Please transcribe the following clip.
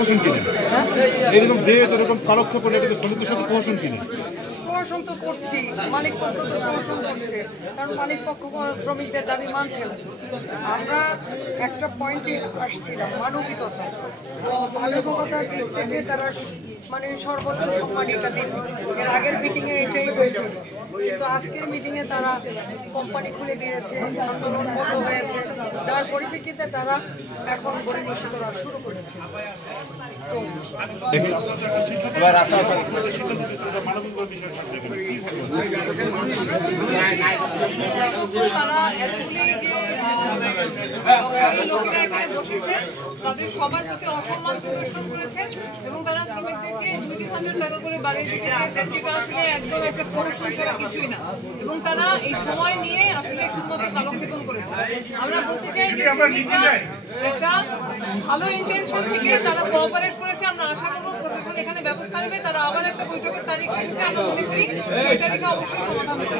প্রহসন কিনে এরকম ডেট এরকম কালক্ষেপ করে এটাকে শ্রমিকদের সাথে প্রহসন কিনে প্রহসন তো করছি, মালিক পক্ষ তো প্রহসন করছে, কারণ মালিক পক্ষ শ্রমিকদের দাবি মানছে না। আমরা একটা পয়েন্টে আসছিলাম, মানবিকতা। মানবিকতার দিক থেকে তারা মানে সর্বোচ্চ সম্মান এটা দিল। এর আগের মিটিংয়ে এটাই হয়েছিল, কিন্তু আজকের মিটিংয়ে তারা কোম্পানি খুলে দিয়েছে, আন্দোলন বন্ধ হয়েছে, যার পরিপ্রেক্ষিতে তারা এখন গরিবসী করা শুরু করেছে। তারা এতগুলি যে লোকেরা এখানে বসেছে তাদের সবার প্রতি অসম্মান প্রদর্শন করেছেন এবং তারা শ্রমিকদেরকে 2-3 হাজার টাকা করে বাড়িয়ে দিতে চেয়েছেন, যেটা আসলে একদম একটা প্রহসন ছাড়া কিছুই না। এবং তারা এই সময় নিয়ে আসলে শুধুমাত্র কালক্ষেপণ করেছে। আমরা বলতে চাই যে শ্রমিকরা একটা ভালো ইন্টেনশন থেকে তারা কোঅপারেট করেছে। আমরা আশা করব প্রশাসন এখানে ব্যবস্থা নেবে। তারা আবার একটা বৈঠকের তারিখ দিয়েছে, আমরা মনে করি সেই তারিখে অবশ্যই সমাধান হবে।